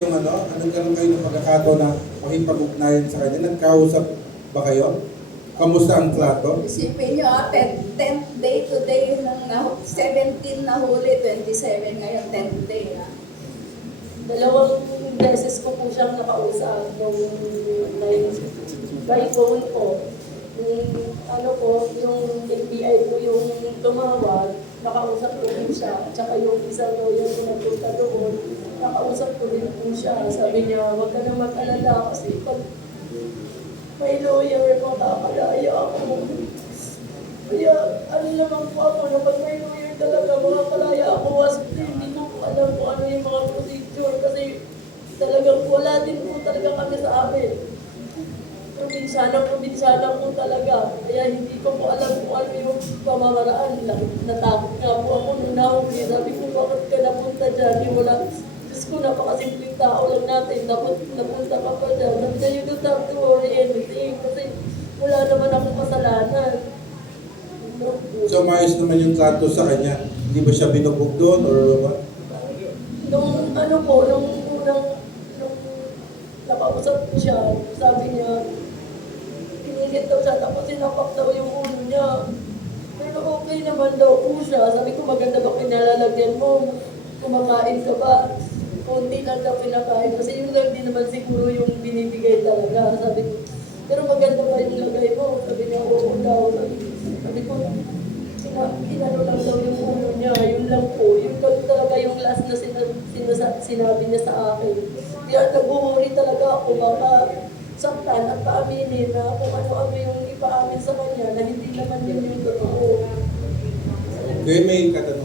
Yung nagkaroon kayo ng pagkakataon na makipag-ugnayan sa kanya, nagkausap ba kayo? Kamusta ang trato? Isipin nyo, 10th day today, 17 na huli, 27 ngayon, 10th day. Dalawang beses ko po siyang nakausap nung by phone ko. Yung NBI po yung tumawag, nakausap ko rin siya. At saka yung isang lawyer ko nagpunta doon, nakausap ko rin po siya. Sabi niya, huwag ka na mag-alala kasi pag may lawyer, makakalaya ako. Kaya ano naman po ako, na pag may lawyer talaga, makakalaya ako. Kasi hindi ko po alam kung ano yung mga procedure kasi talagang wala din po talaga kami sa amin. Probinsyana po talaga. Kaya hindi ko po alam kung ano yung pamamaraan. Natakot nga po ako nung nahuli. Sabi ko, bakit ka napunta dyan? Yung wala, Diyos ko, napakasimpleng tao lang natin. Napunta ka pa dyan. Sabi niya, you don't have to worry anything. Kasi wala naman akong kasalanan. So maayos naman yung trato sa kanya. Hindi ba siya binugbog doon or what? Nung nakausap ko siya, sabi niya, pinilit daw siya, tapos sinapak daw yung ulo niya. Pero okay naman daw po siya. Sabi ko, maganda ba pinalalagyan mo? Kumakain ka ba? Kunti lang daw pinakain. Kasi yung lang din naman siguro yung binibigay talaga. Sabi ko, pero maganda ba yung lagay mo? Sabi niya, oo daw. Sabi ko, inano lang daw yung ulo niya. Yun lang po. Yun lang talaga yung last na sinabi niya sa akin. Kaya nag-worry talaga ako. Baka saktan at paaminin na kung ano-ano yung ipaamin sa kanya na hindi naman yun yung totoo. Kayo may katanungan?